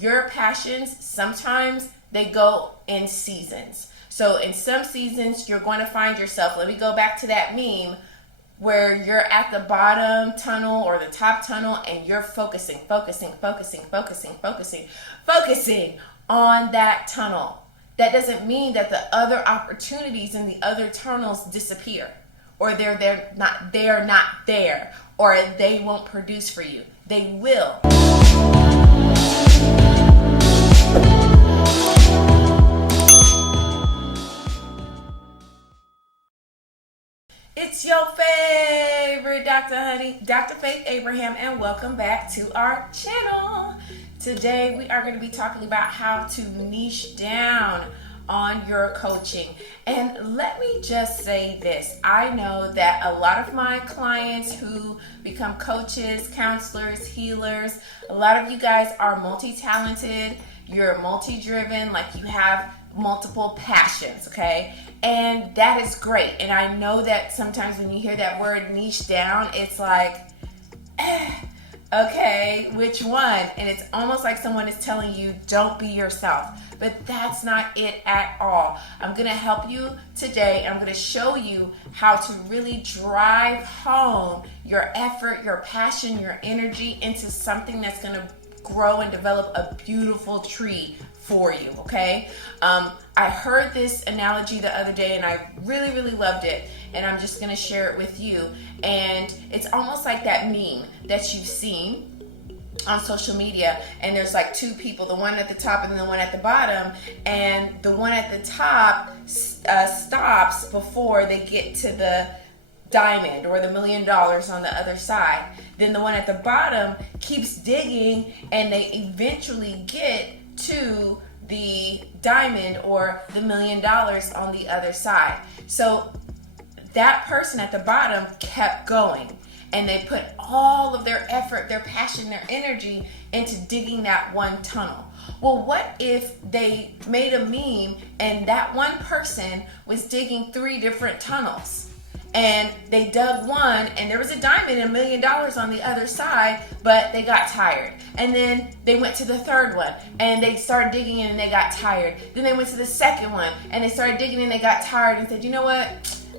your passions, sometimes they go in seasons. So in some seasons, you're going to find yourself, let me go back to that meme, where you're at the bottom tunnel or the top tunnel and you're focusing on that tunnel. That doesn't mean that the other opportunities in the other tunnels disappear, or they're not there, or they won't produce for you. They will. It's your favorite Dr. Honey, Dr. Faith Abraham, and welcome back to our channel. Today we are going to be talking about how to niche down on your coaching. And let me just say this. I know that a lot of my clients who become coaches, counselors, healers, a lot of you guys are multi-talented, you're multi-driven, like you have multiple passions, okay? And that is great. And I know that sometimes when you hear that word niche down, it's like, okay, which one? And it's almost like someone is telling you, don't be yourself. But that's not it at all. I'm going to help you today. I'm going to show you how to really drive home your effort, your passion, your energy into something that's going to grow and develop a beautiful tree for you, okay? I heard this analogy the other day and I really loved it, and I'm just gonna share it with you. And it's almost like that meme that you've seen on social media, and there's like two people, the one at the top and the one at the bottom, and the one at the top stops before they get to the diamond or the $1 million on the other side. Then the one at the bottom keeps digging and they eventually get to the diamond or the $1 million on the other side. So that person at the bottom kept going, and they put all of their effort, their passion, their energy into digging that one tunnel. Well, what if they made a meme and that one person was digging 3 different tunnels? And they dug one and there was a diamond and $1 million on the other side, but they got tired. And then they went to the third one and they started digging in and they got tired. Then they went to the second one and they started digging and they got tired and said, you know what?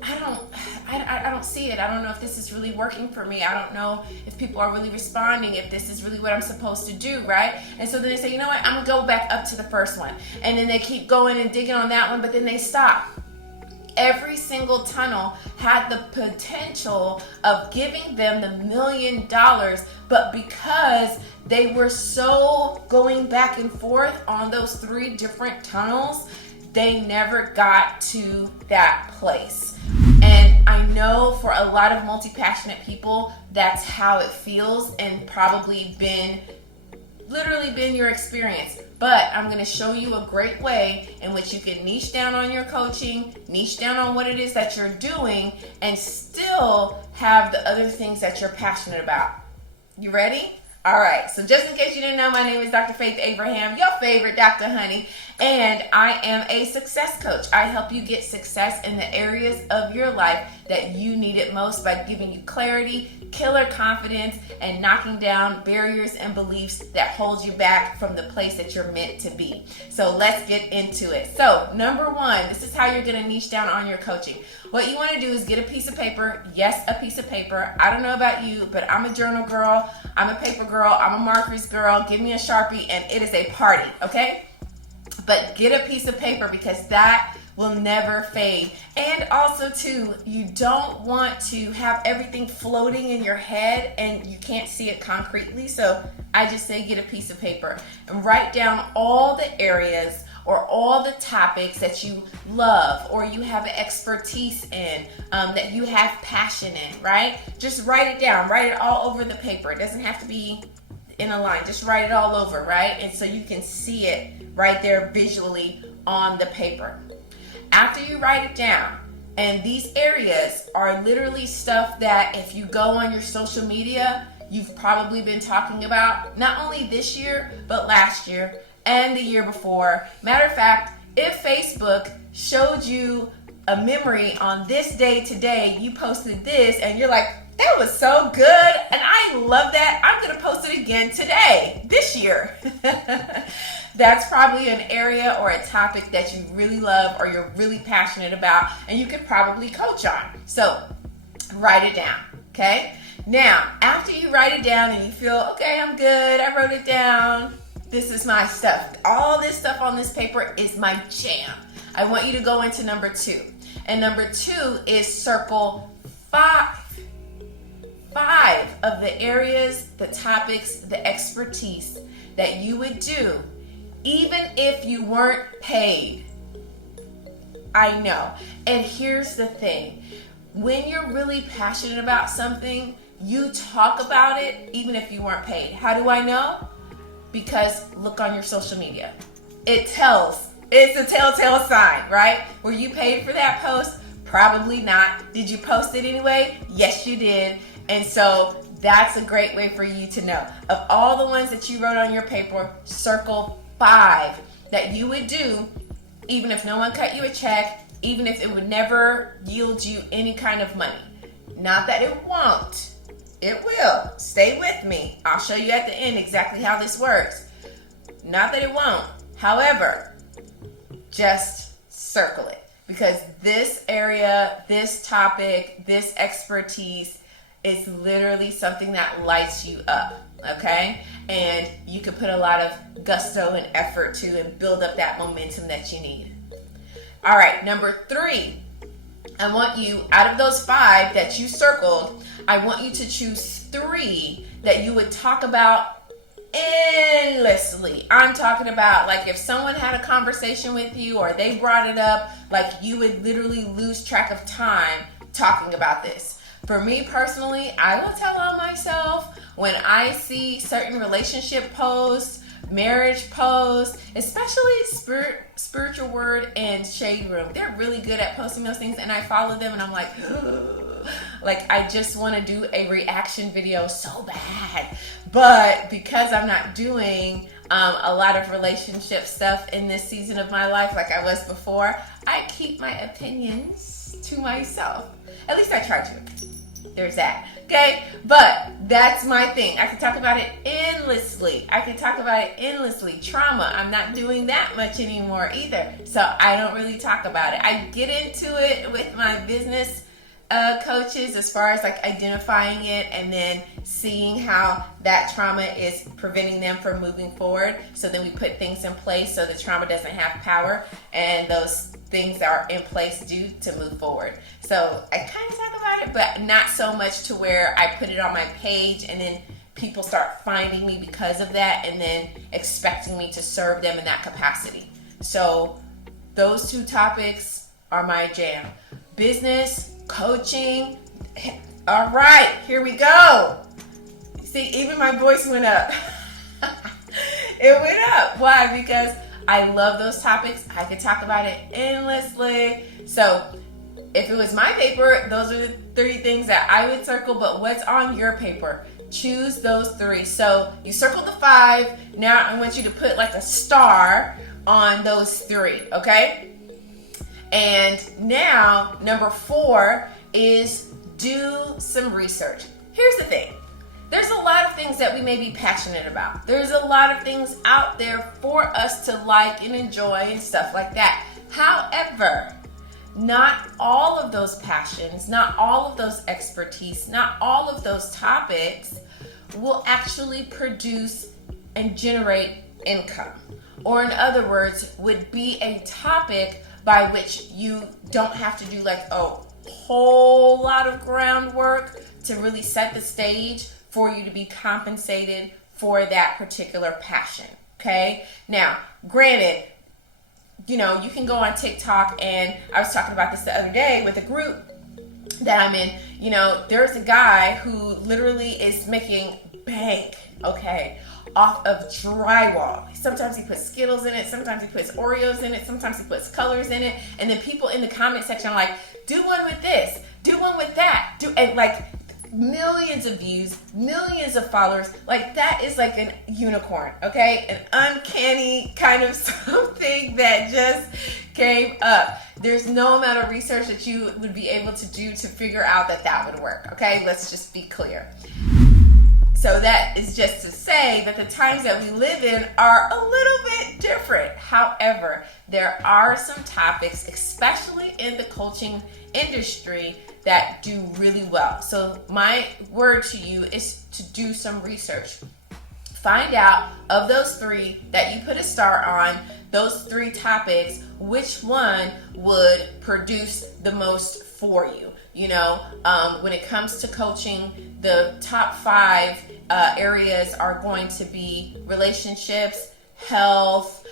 I don't see it. I don't know if this is really working for me. I don't know if people are really responding, if this is really what I'm supposed to do, right? And so then they say, you know what? I'm gonna go back up to the first one. And then they keep going and digging on that one, but then they stop. Every single tunnel had the potential of giving them the $1 million, but because they were so going back and forth on those 3 different tunnels, they never got to that place. And I know for a lot of multi-passionate people, that's how it feels, and probably literally been your experience. But I'm going to show you a great way in which you can niche down on your coaching, niche down on what it is that you're doing, and still have the other things that you're passionate about. You ready? All right, so just in case you didn't know, my name is Dr. Faith Abraham, your favorite Dr. Honey, and I am a success coach. I help you get success in the areas of your life that you need it most by giving you clarity, killer confidence, and knocking down barriers and beliefs that hold you back from the place that you're meant to be. So let's get into it. So number 1, this is how you're going to niche down on your coaching. What you want to do is get a piece of paper. Yes, a piece of paper. I don't know about you, but I'm a journal girl. I'm a paper girl. I'm a markers girl. Give me a Sharpie and it is a party, okay? But get a piece of paper because that will never fade. And also too, you don't want to have everything floating in your head and you can't see it concretely. So I just say get a piece of paper and write down all the areas or all the topics that you love or you have expertise in, that you have passion in, right? Just write it down. Write it all over the paper. It doesn't have to be in a line. Just write it all over, right? And so you can see it right there visually on the paper. After you write it down, and these areas are literally stuff that if you go on your social media, you've probably been talking about, not only this year, but last year and the year before. Matter of fact, if Facebook showed you a memory on this day today, you posted this, and you're like, That was so good, and I love that. I'm going to post it again today, this year. That's probably an area or a topic that you really love or you're really passionate about, and you could probably coach on. So write it down, okay? Now, after you write it down and you feel, okay, I'm good, I wrote it down, this is my stuff. All this stuff on this paper is my jam. I want you to go into number 2. And number 2 is circle 5 of the areas, the topics, the expertise that you would do even if you weren't paid. I know. And here's the thing. When you're really passionate about something, you talk about it even if you weren't paid. How do I know? Because look on your social media. It's a telltale sign, right? Were you paid for that post? Probably not. Did you post it anyway? Yes, you did. And so that's a great way for you to know. Of all the ones that you wrote on your paper, circle 5 that you would do even if no one cut you a check, even if it would never yield you any kind of money. Not that it won't. It will. Stay with me. I'll show you at the end exactly how this works. Not that it won't. However, just circle it. Because this area, this topic, this expertise is literally something that lights you up, okay? And you can put a lot of gusto and effort to and build up that momentum that you need. All right, number 3. I want you, out of those 5 that you circled, I want you to choose 3 that you would talk about endlessly. I'm talking about like if someone had a conversation with you or they brought it up, like you would literally lose track of time talking about this. For me personally, I will tell on myself when I see certain relationship posts, marriage posts, especially spiritual word and shade room. They're really good at posting those things, and I follow them and I'm like, ugh. Like I just want to do a reaction video so bad. But because I'm not doing a lot of relationship stuff in this season of my life like I was before, I keep my opinions to myself. At least I try to. There's that. Okay? But that's my thing. I can talk about it endlessly. Trauma. I'm not doing that much anymore either. So I don't really talk about it. I get into it with my business coaches as far as like identifying it and then seeing how that trauma is preventing them from moving forward. So then we put things in place so the trauma doesn't have power and those things are in place do to move forward. So I kind of talk about it, but not so much to where I put it on my page and then people start finding me because of that and then expecting me to serve them in that capacity. So those 2 topics are my jam. Business, coaching. All right, here we go. See, even my voice went up. It went up. Why? Because I love those topics. I could talk about it endlessly. So if it was my paper, those are the 3 things that I would circle, but what's on your paper? Choose those 3. So you circled the 5. Now I want you to put like a star on those 3, okay? And now number 4 is do some research. Here's the thing. There's a lot of things that we may be passionate about. There's a lot of things out there for us to like and enjoy and stuff like that. However, not all of those passions, not all of those expertise, not all of those topics will actually produce and generate income. Or in other words, would be a topic by which you don't have to do like a whole lot of groundwork to really set the stage for you to be compensated for that particular passion, okay? Now, granted, you know, you can go on TikTok, and I was talking about this the other day with a group that I'm in. You know, there's a guy who literally is making bank, okay, off of drywall. Sometimes he puts Skittles in it, sometimes he puts Oreos in it, sometimes he puts colors in it, and then people in the comment section are like, do one with this, do one with that, and like millions of views, millions of followers. Like that is like an unicorn, okay? An uncanny kind of something that just came up. There's no amount of research that you would be able to do to figure out that that would work. Okay, let's just be clear. So that is just to say that the times that we live in are a little bit different. However, there are some topics, especially in the coaching industry, that do really well. So my word to you is to do some research. Find out, of those three that you put a star on, those three topics, which one would produce the most for you. You know, when it comes to coaching, the top 5 areas are going to be relationships, health,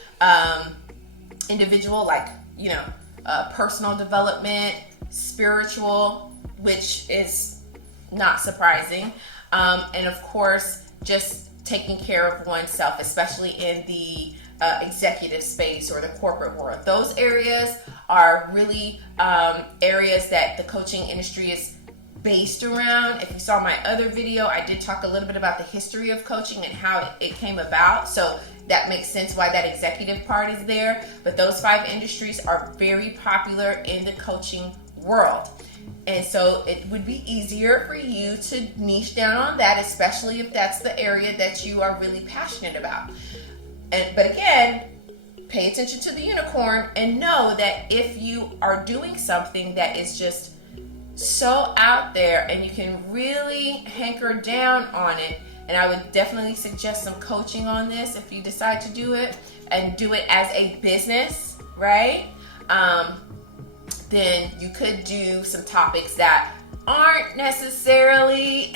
individual, like, you know, personal development, spiritual, which is not surprising, and of course, just taking care of oneself, especially in the executive space or the corporate world. Those areas are really areas that the coaching industry is based around. If you saw my other video, I did talk a little bit about the history of coaching and how it came about. So that makes sense why that executive part is there. But those 5 industries are very popular in the coaching world. And so it would be easier for you to niche down on that, especially if that's the area that you are really passionate about. But again, pay attention to the unicorn and know that if you are doing something that is just so out there and you can really hanker down on it, and I would definitely suggest some coaching on this if you decide to do it and do it as a business, right? Then you could do some topics that aren't necessarily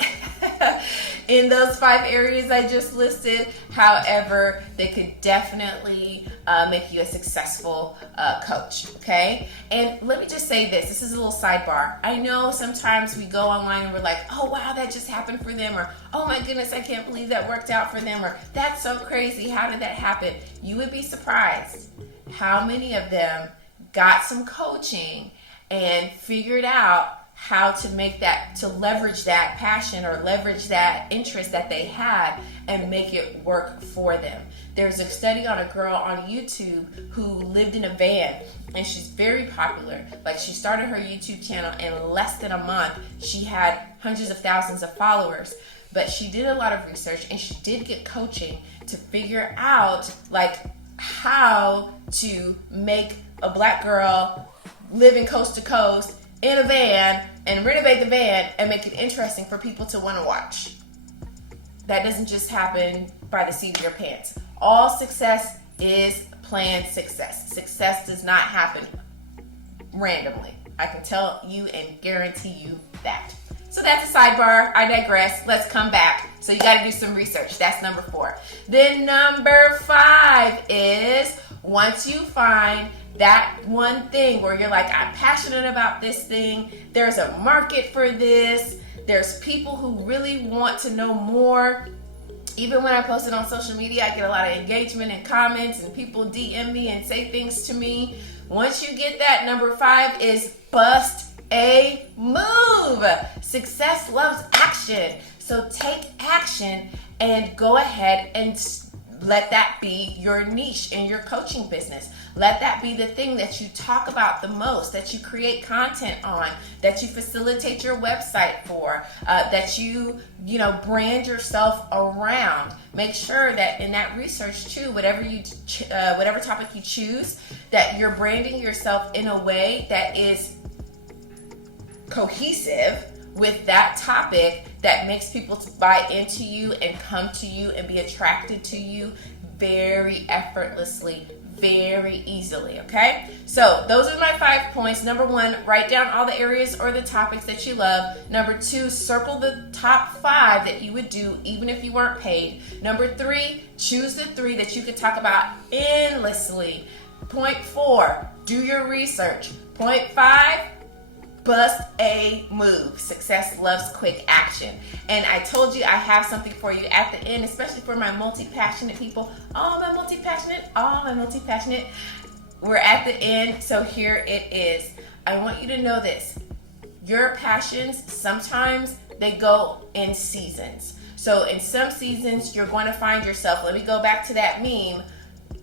in those 5 areas I just listed. However, they could definitely make you a successful coach, okay? And let me just say this is a little sidebar. I know sometimes we go online and we're like, oh wow, that just happened for them, or oh my goodness, I can't believe that worked out for them, or that's so crazy, how did that happen? You would be surprised how many of them got some coaching and figured out how to make that, to leverage that passion or leverage that interest that they had and make it work for them. There's a study on a girl on YouTube who lived in a van, and she's very popular. Like, she started her YouTube channel in less than a month. She had hundreds of thousands of followers, but she did a lot of research and she did get coaching to figure out like how to make a black girl living coast to coast in a van and renovate the van and make it interesting for people to want to watch. That doesn't just happen by the seat of your pants. All success is planned success. Success does not happen randomly. I can tell you and guarantee you that. So that's a sidebar. I digress. Let's come back. So you got to do some research. That's number 4. Then number 5 is, once you find that one thing where you're like, I'm passionate about this thing, there's a market for this, there's people who really want to know more. Even when I post it on social media, I get a lot of engagement and comments, and people DM me and say things to me. Once you get that, number 5 is bust a move. Success loves action. So take action and go ahead and let that be your niche in your coaching business. Let that be the thing that you talk about the most, that you create content on, that you facilitate your website for, that you brand yourself around. Make sure that in that research too, whatever topic you choose, that you're branding yourself in a way that is cohesive with that topic, that makes people to buy into you and come to you and be attracted to you very effortlessly, very easily, okay? So those are my 5 points. Number 1, write down all the areas or the topics that you love. Number 2, circle the top 5 that you would do even if you weren't paid. Number 3, choose the 3 that you could talk about endlessly. Point 4, do your research. Point 5, bust a move. Success loves quick action. And I told you I have something for you at the end, especially for my multi-passionate people. All my multi-passionate. We're at the end, so here it is. I want you to know this. Your passions, sometimes they go in seasons. So in some seasons, you're going to find yourself, let me go back to that meme,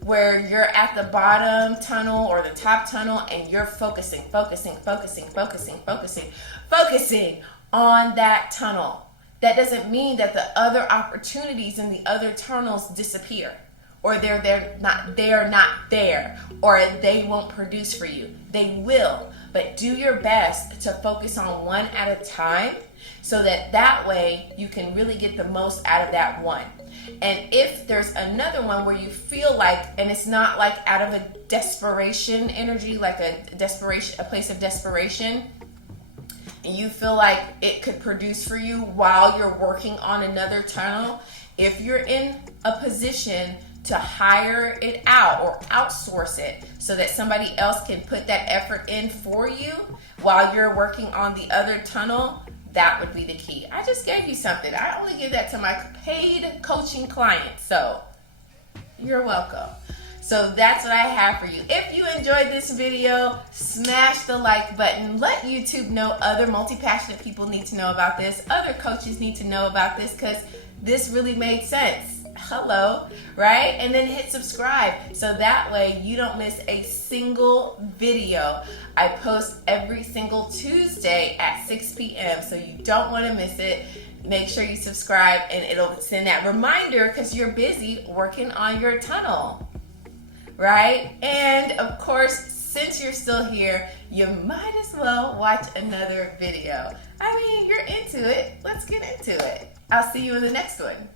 where you're at the bottom tunnel or the top tunnel and you're focusing on that tunnel. That doesn't mean that the other opportunities in the other tunnels disappear, or they're not there, or they won't produce for you. They will, but do your best to focus on one at a time, so that way you can really get the most out of that one. And if there's another one where you feel like, and it's not like out of a desperation energy, like a place of desperation, and you feel like it could produce for you while you're working on another tunnel, if you're in a position to hire it out or outsource it so that somebody else can put that effort in for you while you're working on the other tunnel, that would be the key. I just gave you something. I only give that to my paid coaching clients, so you're welcome. So that's what I have for you. If you enjoyed this video, smash the like button. Let YouTube know other multi-passionate people need to know about this. Other coaches need to know about this, because this really made sense. Hello, right? And then hit subscribe, so that way you don't miss a single video. I post every single Tuesday at 6 p.m. so you don't want to miss it. Make sure you subscribe, and it'll send that reminder because you're busy working on your tunnel, right? And of course, since you're still here, you might as well watch another video. I mean, you're into it. Let's get into it. I'll see you in the next one.